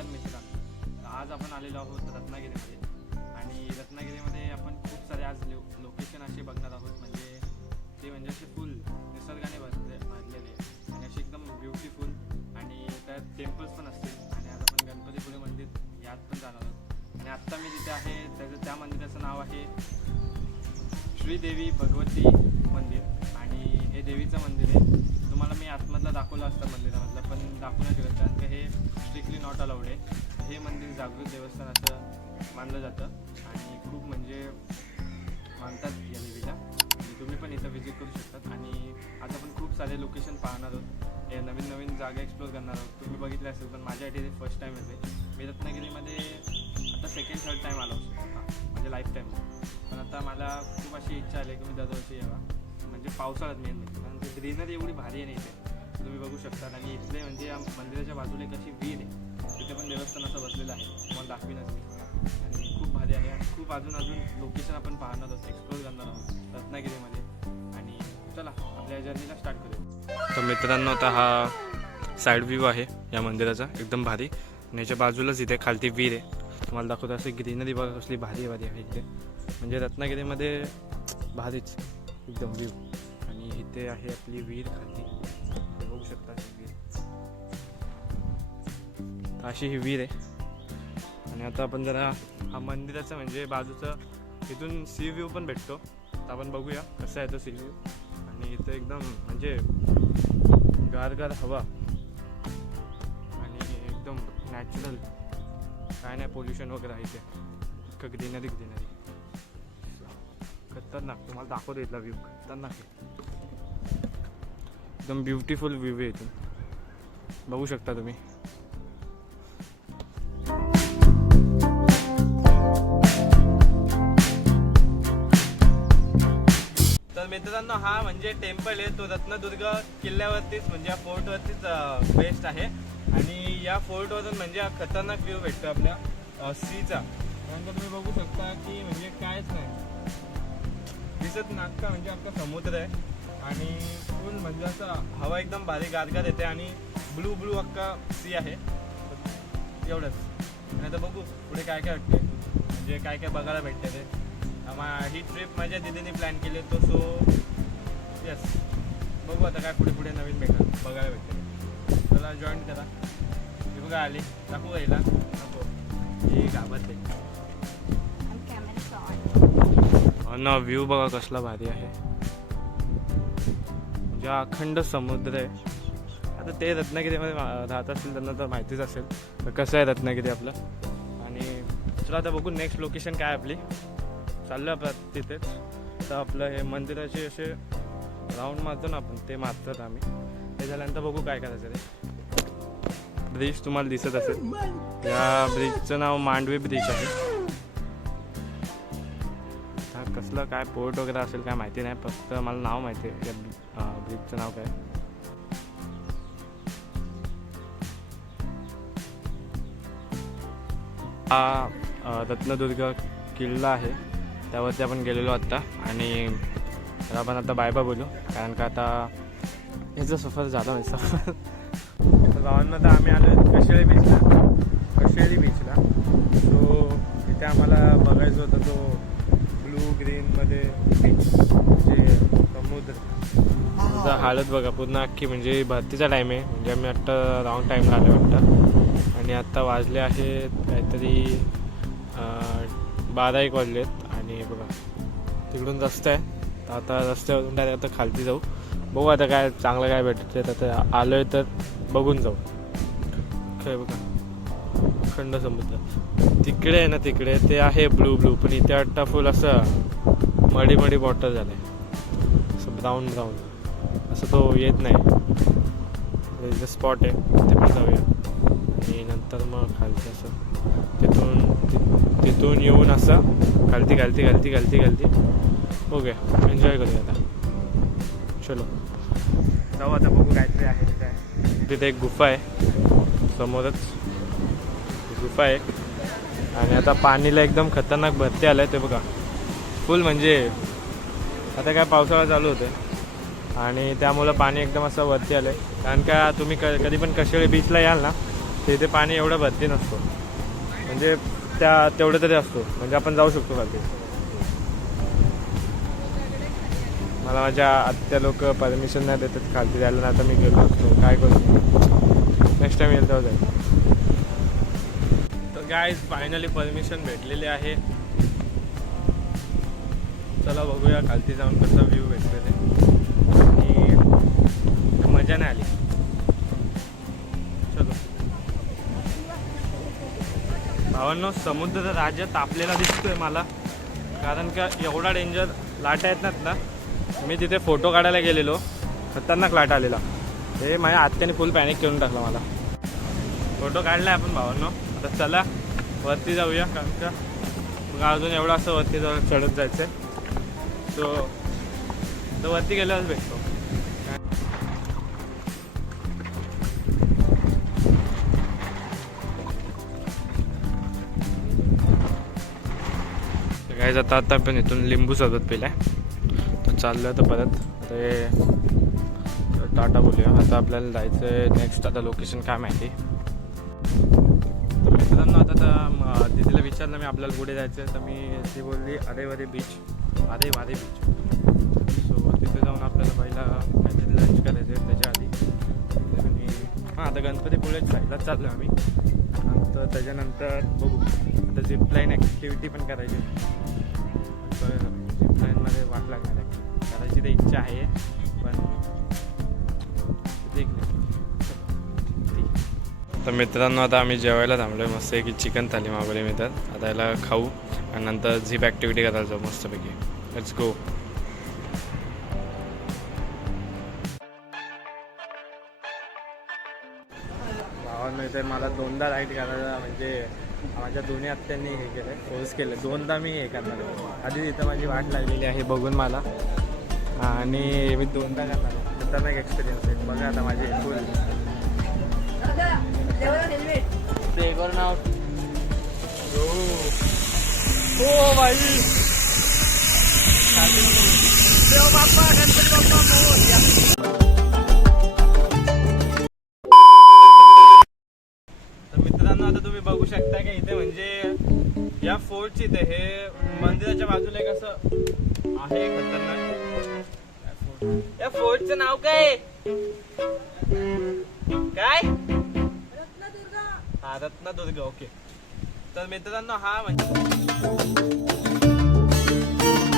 नमस्कार मित्रांनो, आज आपण आलेलो आहोत रत्नागिरीमध्ये आणि रत्नागिरीमध्ये आपण खूप सारे आज लोकेशन असे बघणार आहोत. म्हणजे असे फुल निसर्गाने भरलेले आणि असे एकदम ब्युटिफुल आणि त्यात टेम्पल्स पण असतील. आणि आज आपण गणपतीपुळे मंदिर यात पण जाणार आहोत. आणि आत्ता मी जिथे आहे त्या मंदिराचं नाव आहे श्रीदेवी भगवती मंदिर आणि हे देवीचं मंदिर आहे. तुम्हाला मी आतमधलं दाखवलं असतं मंदिरामधलं, पण दाखवू नाही शकत कारण की हे स्ट्रिक्टली नॉट अलाउड आहे. हे मंदिर जागृत देवस्थान असं मानलं जातं आणि खूप म्हणजे मानतात या देवीला. म्हणजे तुम्ही पण इथं व्हिजिट करू शकतात. आणि आज आपण खूप सारे लोकेशन पाहणार आहोत, हे नवीन नवीन जागा एक्सप्लोअर करणार आहोत. तुम्ही बघितले असेल, पण माझ्यासाठी ते फर्स्ट टाईम येते. मी रत्नागिरीमध्ये आता सेकंड थर्ड टाईम आलो म्हणजे लाईफ टाईम. पण आता मला खूप अशी इच्छा आली की मी दरवर्षी यावा, म्हणजे पावसाळ्यात मेन म्हणजे, कारण ते ग्रीनरी एवढी भारी आहे ना इथे, तुम्ही बघू शकता. आणि इथले म्हणजे या मंदिराच्या बाजूला एक अशी विहीर आहे, तिथे पण देवस्थान असं बसलेलं आहे, तुम्हाला दाखवीनच मी. आणि खूप भारी आहे आणि खूप अजून लोकेशन आपण पाहणार आहोत, एक्सप्लोअर करणार आहोत रत्नागिरीमध्ये. आणि चला आपल्या जर्नीला स्टार्ट करूया. तर मित्रांनो, आता हा साईड व्ह्यू आहे या मंदिराचा, एकदम भारी. आणि याच्या बाजूलाच इथे खालती विहीर आहे, तुम्हाला दाखवतो. असं ग्रीनरी बघा कसली भारी भारी आहे इथे, म्हणजे रत्नागिरीमध्ये भारीच एकदम व्ह्यू. आणि इथे आहे आपली विहीर खाली, बघू शकता ही विहीर. अशी ही विहीर आहे. आणि आता आपण जरा हा मंदिराचं म्हणजे बाजूचं इथून सी व्ह्यू पण भेटतो, तर आपण बघूया कसं आहे तो सी व्ह्यू. आणि इथं एकदम म्हणजे गारगार हवा आणि एकदम नॅचरल, काय नाही पोल्युशन वगैरे आहे इथे, ग्रीनरी ग्रीनरी खतरनाक. तुम्हाला दाखवतो इथला व्ह्यू, खतरनाक आहे, एकदम ब्युटिफुल व्ह्यू आहे इथून, बघू शकता तुम्ही. तर मित्रांनो, हा म्हणजे टेम्पल आहे तो रत्नदुर्ग किल्ल्यावरतीच म्हणजे या फोर्टवरतीच बेस्ट आहे. आणि या फोर्टवरून म्हणजे हा खतरनाक व्ह्यू भेटतो आपल्या सीचा. कारण का तुम्ही बघू शकता की म्हणजे कायच नाही दिसत ना, अख्खा म्हणजे अख्खा समुद्र आहे. आणि फुल म्हणजे असं हवा एकदम भारी गारगार येते आणि ब्लू ब्लू अख्खा सी आहे, एवढंच. आणि आता बघू पुढे काय काय वाटते, म्हणजे काय काय बघायला भेटते ते. ही ट्रिप माझ्या दिदीने प्लॅन केली तो, सो यस, बघू आता काय पुढे पुढे नवीन बघायला भेटते. चला जॉईन करा. हे बघा आली, दाखवू यायला नको, ही घाबरते ना. व्ह्यू बघा कसला भारी आहे, म्हणजे अखंड समुद्र आहे. आता ते रत्नागिरीमध्ये राहत असतील त्यांना तर माहितीच असेल तर कसं आहे रत्नागिरी आपलं. आणि चला आता बघू नेक्स्ट लोकेशन काय आपली. चाललं आपण तिथेच, तर आपलं हे मंदिराचे असे राऊंड मारतो ना आपण, ते मारतात आम्ही. ते झाल्यानंतर बघू काय करायचं ते. ब्रिज तुम्हाला दिसत असेल, या ब्रिजचं नाव मांडवी ब्रिज आहे. हा कसलं काय पोर्ट वगैरे असेल काय माहिती नाही, फक्त मला नाव माहिती आहे या ब्रिजचं नाव काय. हा रत्नदुर्ग किल्ला आहे, त्यावरती आपण गेलेलो आत्ता. आणि आपण आता बाय बाय बोलू, कारण का आता याचं सफर झालं नाही सफर. तर गावांमध्ये आम्ही आलो कशेळी बीचला. सो तिथे आम्हाला बघायचं होतं तो ब्लू ग्रीनमध्ये बीच, म्हणजे समुद्र. तुमचा हालत बघा पूर्ण अख्खी, म्हणजे भरतीचा टाईम आहे, म्हणजे आम्ही आत्ता राऊंड टाईमला आलो वाटतं. आणि आत्ता वाजले आहेत काहीतरी 12-1 वाजलेत. आणि बघा तिकडून रस्ता आहे, तर आता रस्त्यावरून डायरेक्ट आता खालती जाऊ. बघू आता काय चांगलं काय भेटतं, आता आलो आहे तर बघून जाऊ. काय बघा अखंड समुद्र तिकडे आहे ना, तिकडे ते आहे ब्लू ब्लू, पण इथे वाटतं फुल असं मडी मडी बॉटल झालं आहे, असं ब्राऊन ब्राऊन असं तो येत नाही. स्पॉट आहे तिथे पण जाऊया. आणि नंतर मग खालती असं तिथून येऊन असं खालती ओके एन्जॉय करूया आता. चलो जाऊ आता, बघू काहीतरी आहे तिथे. तिथे एक गुफा आहे, समोरच गुफा आहे. आणि आता पाणीला एकदम खतरनाक भरती आलं आहे, ते बघा फुल. म्हणजे आता काय पावसाळा चालू होते आणि त्यामुळं पाणी एकदम असं वरती आलं आहे. कारण का तुम्ही कधी पण कशेळी बीचला याल ना, ते इथे पाणी एवढं भरती नसतो, म्हणजे त्या तेवढं तरी असतो, म्हणजे आपण जाऊ शकतो खाली. मला माझ्या आत्या लोक परमिशन नाही देतात खालती जायला, ना आता मी गेलो असतो, काय करू, नेक्स्ट टाइम येईल तेव्हा जाईल. तर गाईज फायनली परमिशन भेटलेली आहे. चला बघूया खालती जाऊन कसा व्ह्यू भेटतो ते, आणि मजा नाही आली. चलो भावांनो, समुद्र राज्य तापलेला दिसतोय मला, कारण का एवढा डेंजर लाटा आहेत ना. मी तिथे फोटो काढायला गेलेलो, खतरनाक लाटा आलेला. हे माझ्या आत्याने फुल पॅनिक करून टाकला मला. फोटो काढला आपण भावांनो. आता चला वरती जाऊया, कारण का मग अजून एवढं असं वरती जाऊन चढत जायचं आहे. तो वरती गेल्यावरच भेटतो. काय जाता आता पण इथून लिंबू सरबत पिलाय, तर चाललं तर परत ते टाटा बोलूया. आता आपल्याला जायचं आहे नेक्स्ट, आता लोकेशन काय माहिती. तर मित्रांनो आता दीदीला विचारलं मी आपल्याला कुठे जायचं आहे, तर ती बोलली अरे बीच. सो तिथे जाऊन आपल्याला पहिला काहीतरी लंच करायचं आहे त्याच्या आधी. आणि हां, आता गणपतीपुळे साईडलाच चाललो आम्ही. नंतर त्याच्यानंतर बघू, आता झिपलाईन ॲक्टिव्हिटी पण करायची. झिपलाईनमध्ये वाट लागणार आहे, करायची तर इच्छा आहे, पण तर मित्रांनो आता आम्ही जेवायला थांबलो आहे. मस्त की चिकन थाली मागवली मी, तर आता याला खाऊ आणि नंतर झिप ॲक्टिव्हिटी करायला जाऊ मस्तपैकी. Let's go. भावांनो इथे मला 2दा राईड करायला, म्हणजे माझ्या दोन्ही आत्यांनी हे केलं, फोर्स केलं. 2दा मी हे करणार आहे. आधी तिथं माझी वाट लागलेली आहे बघून मला, आणि मी 2दा करणार आहे. खतरनाक एक्सपिरियन्स आहे. बघा आता माझे फुल हो भाई. देव बाप्पा, गणपती बाप्पा मोरया. तर मित्रांनो आता तुम्ही बघू शकता की इथे म्हणजे या फोर्टची इथे हे मंदिराच्या बाजूला एक असं आहे खतरनाक. या फोर्टचं नाव काय? रत्नदुर्ग. ओके. तर मित्रांनो हा म्हणजे